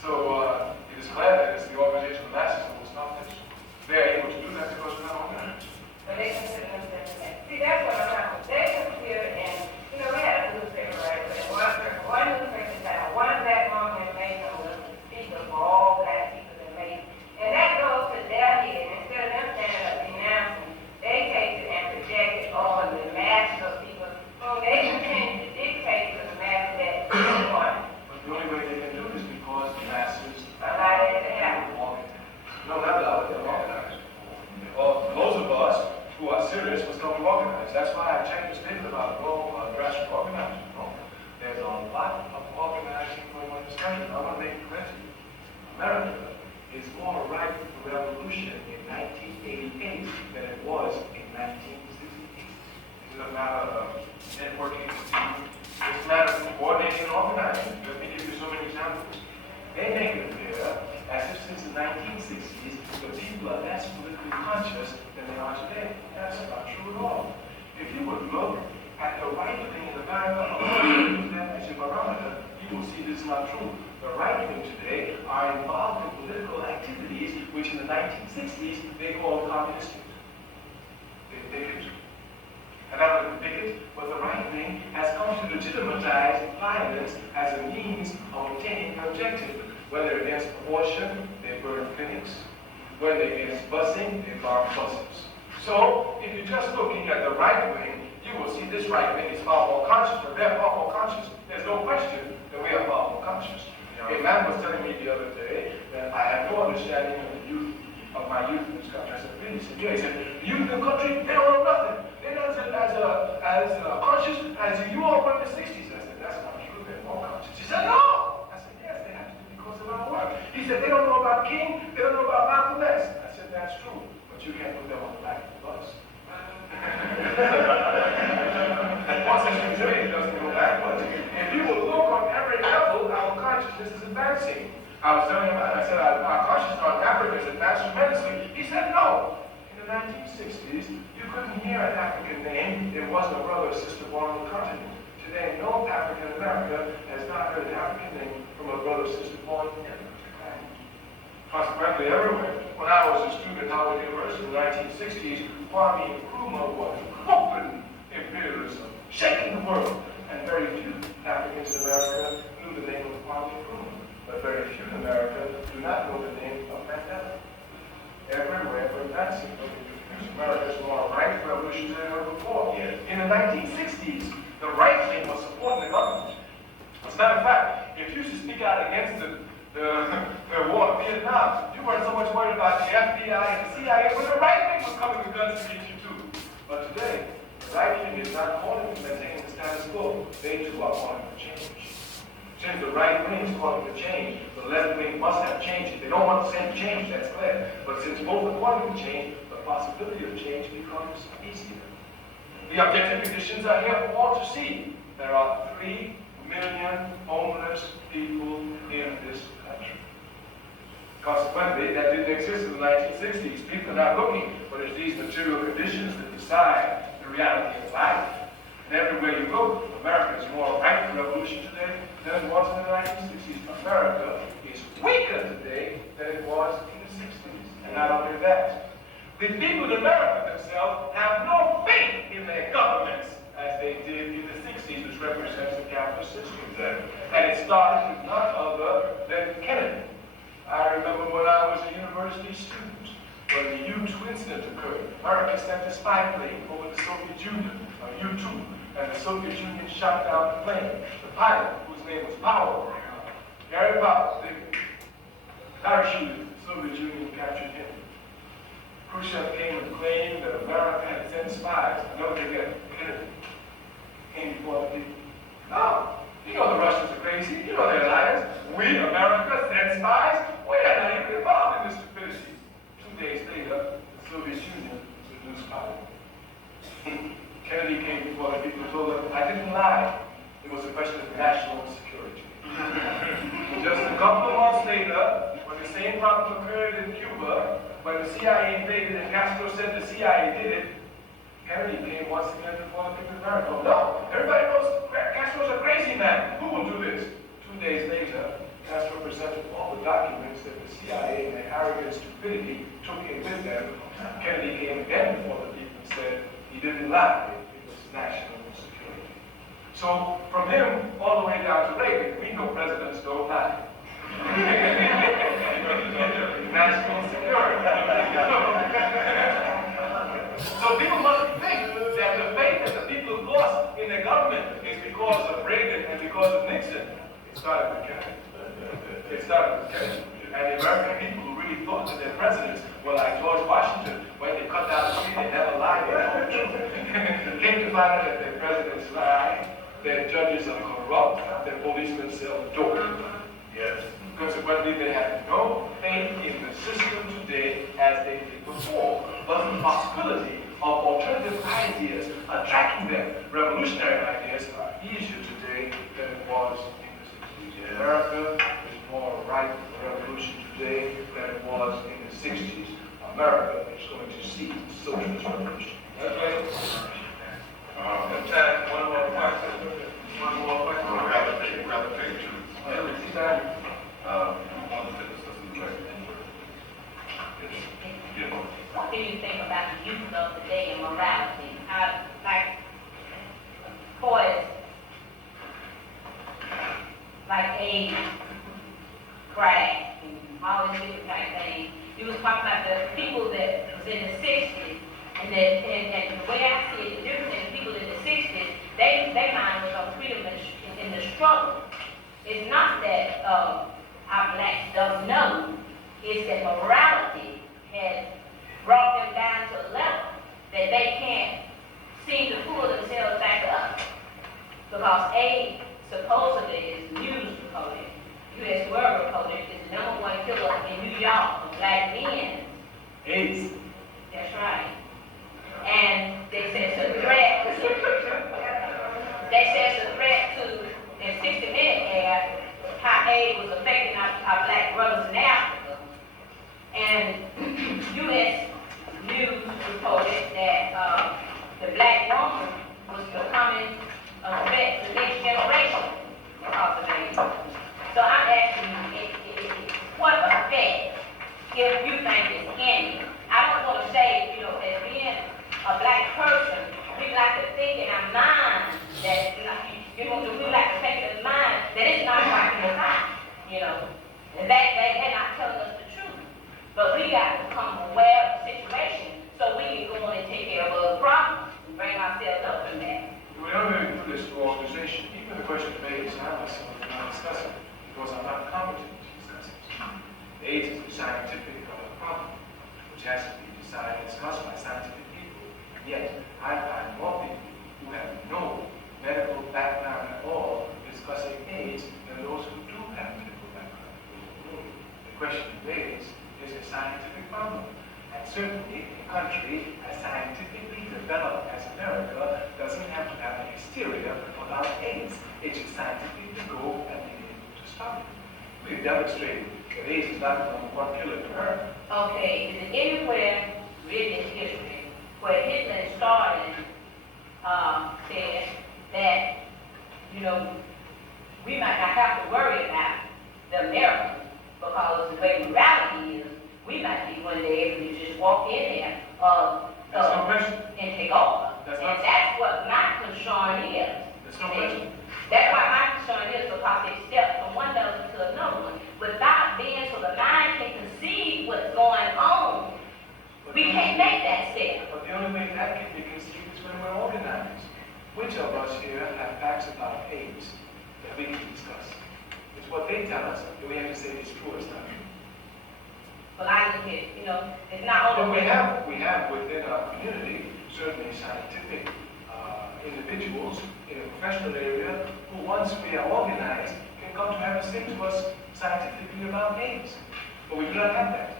So it is clear that it's the organization of masses that will stop this. They are able to do that because we're not organized. But they consider themselves that. See, that's what I'm talking about. They consider, and, we had a newspaper, right? One newspaper said, one black woman in Macon was the speaker for all black people in Macon. And that goes to their head. Instead of them standing up denouncing, they take it and project it on the masses of people whom they continue to dictate to the masses that they want. But the only way they can do this is because the masses allow it to happen. No, not allow it to organize. Well, those of us who are serious must go organize. That's why I checked this statement about grassroots organizing. No, there's a lot of organizing going on in this country. I want to make it clear to you. America is more ripe for revolution in 1988 than it was in 1968. It's a matter of networking. It's a matter of coordinating and organizing. Let me give you so many examples. They make it appear as if since the 1960s, the people are less politically conscious than they are today. That's not true at all. If you would look at the right wing in America, use that as your barometer, you will see this is not true. The right wing today are involved in political activities which in the 1960s they called communistic. They picket. And that was the picket, but the right wing has come to legitimize violence as a means of obtaining an objective. Whether against abortion, they burn clinics. When they're against busing, they bomb buses. So, if you're just looking at the right wing, you will see this right wing is far more conscious, but they're far more conscious. There's no question that we are far more conscious. A man was telling me the other day that I have no understanding of the youth, of my youth in this country. I said, really? He said, the youth in the country, they don't know nothing. They're not as conscious as you all were in the 60s. I said, that's not true. They're more conscious. He said, no. I said, yes, they have to be because of our work. He said, they don't know about King. They don't know about Malcolm X. I said, that's true. But you can't put them on the back of the bus. Once it's been trained, it doesn't go backwards. If you will look on every level, our consciousness is advancing. I was telling him, I said, our consciousness on Africa is advanced tremendously. He said, no. In the 1960s, you couldn't hear an African name. There wasn't a brother or sister born on the continent. Today, no African America has not heard an African name from a brother or sister born in the planet. Consequently, everywhere. When I was a student at Howard University in the 1960s, Kwame Nkrumah was open imperialism, shaking the world. And very few Africans in America knew the name of Kwame Nkrumah. But very few in America do not know the name of Mandela. Everywhere we're advancing. America's more right revolution than ever before. In the 1960s, the right wing was supporting the government. As a matter of fact, if you used to speak out against the war in Vietnam, you weren't so much worried about the FBI and the CIA, but the right wing was coming with guns to get you too. But today, the right wing is not calling for maintaining the status quo. They too are calling for change. Since the right wing is calling for change, the left wing must have changed. They don't want the same change, that's clear. But since both are calling for change, the possibility of change becomes easier. The objective conditions are here for all to see. There are 3 million homeless people in this country. Consequently, that didn't exist in the 1960s. People are not looking, but it's these material conditions that decide the reality of life. And everywhere you look, America is more right for revolution today than it was in the 1960s. America is weaker today than it was in the 60s. And not only that, the people in America themselves have no faith in their governments as they did in the 60s, which represents the capitalist system then. And it started with none other than Kennedy. I remember when I was a university student, when the U-2 incident occurred, America sent a spy plane over the Soviet Union, U-2, and the Soviet Union shot down the plane. The pilot, whose name was Powell, Gary Powell, parachuted, the Soviet Union captured him. Khrushchev came and claimed that America had sent spies. Never forget, Kennedy came before the people. No, you know the Russians are crazy. You know they're liars. We, America, sent spies. We are not even involved in this stupidity. 2 days later, the Soviet Union reduced power. Kennedy came before the people and told them, I didn't lie. It was a question of national security. Just a couple of months later, when the same problem occurred in Cuba, when the CIA invaded and Castro said the CIA did it, Kennedy came once again before the people of America. No, everybody knows Castro's a crazy man. Who will do this? 2 days later, Castro presented all the documents that the CIA and their arrogant stupidity took in with them. Kennedy came again before the people and said he didn't lie, it was national security. So from him all the way down to Reagan, we know presidents don't lie. National security. So people must think that the faith that the people lost in the government is because of Reagan and because of Nixon. It started with Kennedy. It started with Kennedy. And the American people who really thought that their presidents were like George Washington, when they cut down the tree, they never lied, they told the truth. Came to find out that their presidents lie, their judges are corrupt, their policemen sell dope. Yes. Consequently, they have no faith in the system today as they did before. But the possibility of alternative ideas attracting them, revolutionary ideas, are easier today than it was in the 60s. America is more ripe for revolution today than it was in the 60s. America is going to see socialist revolution. Okay. Time, one more question. One more question. Rather take two. On the fitness system, right? Yeah. What do you think about the youth of today and morality? Like, boys, like AIDS, crack, and all this different kind of thing. You was talking about the people that was in the 60s, and the way I see it, the difference in people in the 60s, their mind was on freedom in the struggle. It's not that our blacks don't know, it's that morality has brought them down to a level that they can't seem to pull themselves back up. Because AIDS supposedly is news reported. U.S. World reported is the #1 killer in New York of black men. AIDS. That's right. And they said it's a threat. They said it's a threat to in 60-minute air how AIDS was affecting our black brothers in Africa. And U.S. News reported that the black woman was becoming a threat to the next generation because of AIDS. So I'm asking you, what effect, if you think it's any? I don't want to say, as being a black person, we like to think in our mind that, we like to think in our mind that it's not right in the eye, and that they're not telling us the truth. But we got to become aware of the situation so we can go on and take care of other problems and bring ourselves up from that. We don't really do this through organization. Even the question of AIDS, I myself am not discussing because I'm not competent to discuss it. AIDS is a scientific problem which has to be decided and discussed by scientific people. And yet, I find more people who have no medical background at all discussing AIDS than those who do have medical background. The question of AIDS is a scientific problem. And certainly, a country as scientifically developed as America doesn't have to have a hysteria about AIDS. It should scientifically go and be able to stop it. We've demonstrated that AIDS is not the #1 killer in America. Okay, is it anywhere written in history where Hitler started said that, we might not have to worry about the Americans because the way morality is, we might be one day able to just walk in there and take over. That's what my concern is. There's no question. That's why my concern is because they step from one level to another one without being so the mind can conceive what's going on. We can't make that step. But the only way that can be conceived is when we're organized. Which of us here have facts about AIDS that we can discuss? It's what they tell us, and we have to say it's true or it's not true. Well, I look at, it's not But only. we have within our community certainly scientific individuals in a professional area who, once we are organized, can come to have a say to us scientifically about AIDS. But we do not have that.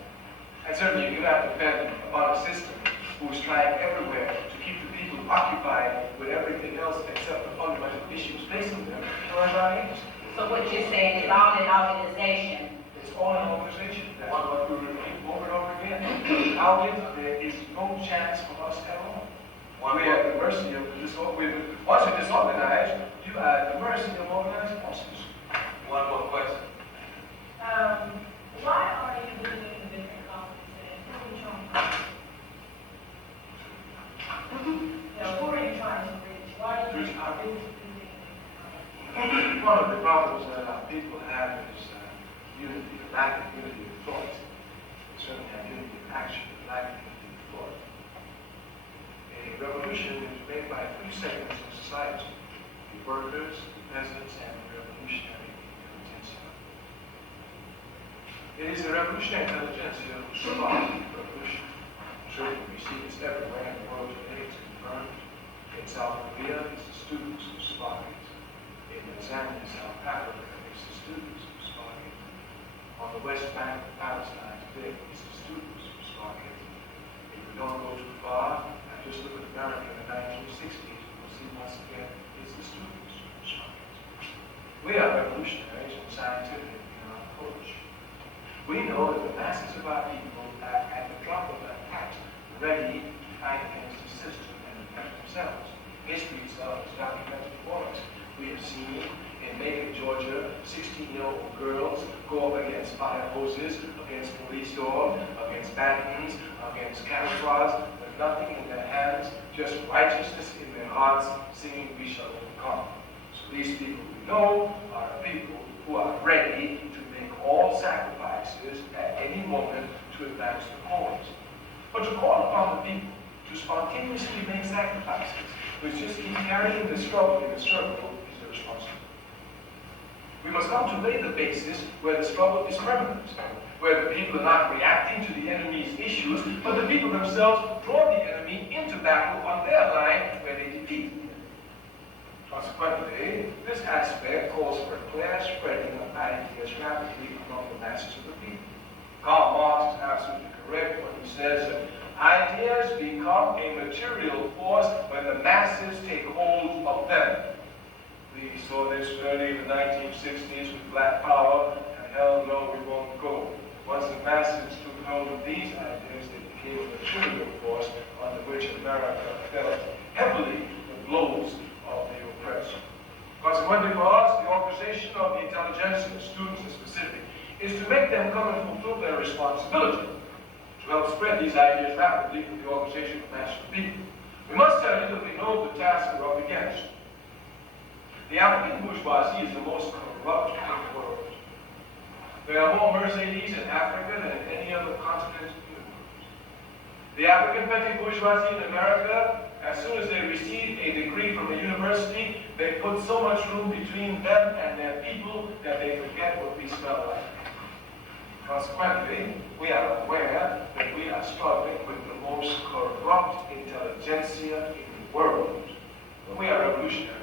And certainly you do not depend upon a system who's trying everywhere to keep the people occupied with everything else except the fundamental issues facing them to learn about AIDS. So what you're saying is all in organization. It's all an organization. That's what we repeat over and over again. Without it, there is no chance for us at all. We are at the mercy of once you're disorganized, you are at the mercy of organized forces. One more question. lack of unity of thought. We certainly have unity of action, but lack of unity of thought. A revolution is made by three segments of society: the workers, the peasants, and the revolutionary intelligentsia. It is the revolutionary intelligentsia who sparked the revolution. Certainly we see this everywhere in the world today. It's confirmed. In South Korea, it's the students who spark it. In Zambia, South Africa, it's the students who spark it. On the West Bank of Palestine today, it's the students who spark it. If we don't go too far, and just look at America in the 1960s, we'll see once again, it's the students who spark it. We are revolutionaries and scientific in our approach. We know that the masses of our people are at the drop of a hat ready to fight against the system and protect themselves. History itself is documented for us. We have seen in Macon, Georgia, 16-year-old girls go up against fire hoses, against police doors, against batons, against camouflage, with nothing in their hands, just righteousness in their hearts, singing, "We shall overcome." So these people we know are people who are ready to make all sacrifices at any moment to advance the cause. But to call upon the people to spontaneously make sacrifices, which just keep carrying the struggle in a circle, is irresponsible. We must come to lay the basis where the struggle is permanent, where the people are not reacting to the enemy's issues, but the people themselves draw the enemy into battle on their line where they defeat the enemy. Consequently, this aspect calls for a clear spreading of ideas rapidly among the masses of the people. Karl Marx is absolutely correct when he says that ideas become a material force when the masses take hold of them. We saw this early in the 1960s with Black Power, and hell no, we won't go. Once the masses took hold of these ideas, they became a material force under which America felt heavily the blows of the oppressed. Consequently for us, the organization of the intelligentsia, students in specific, is to make them come and fulfill their responsibility to help spread these ideas rapidly for the organization of mass of people. We must tell you that we know the task we're up against. The African bourgeoisie is the most corrupt in the world. There are more Mercedes in Africa than in any other continent in the world. The African petty bourgeoisie in America, as soon as they receive a degree from a university, they put so much room between them and their people that they forget what we smell like. Consequently, we are aware that we are struggling with the most corrupt intelligentsia in the world. When we are revolutionaries,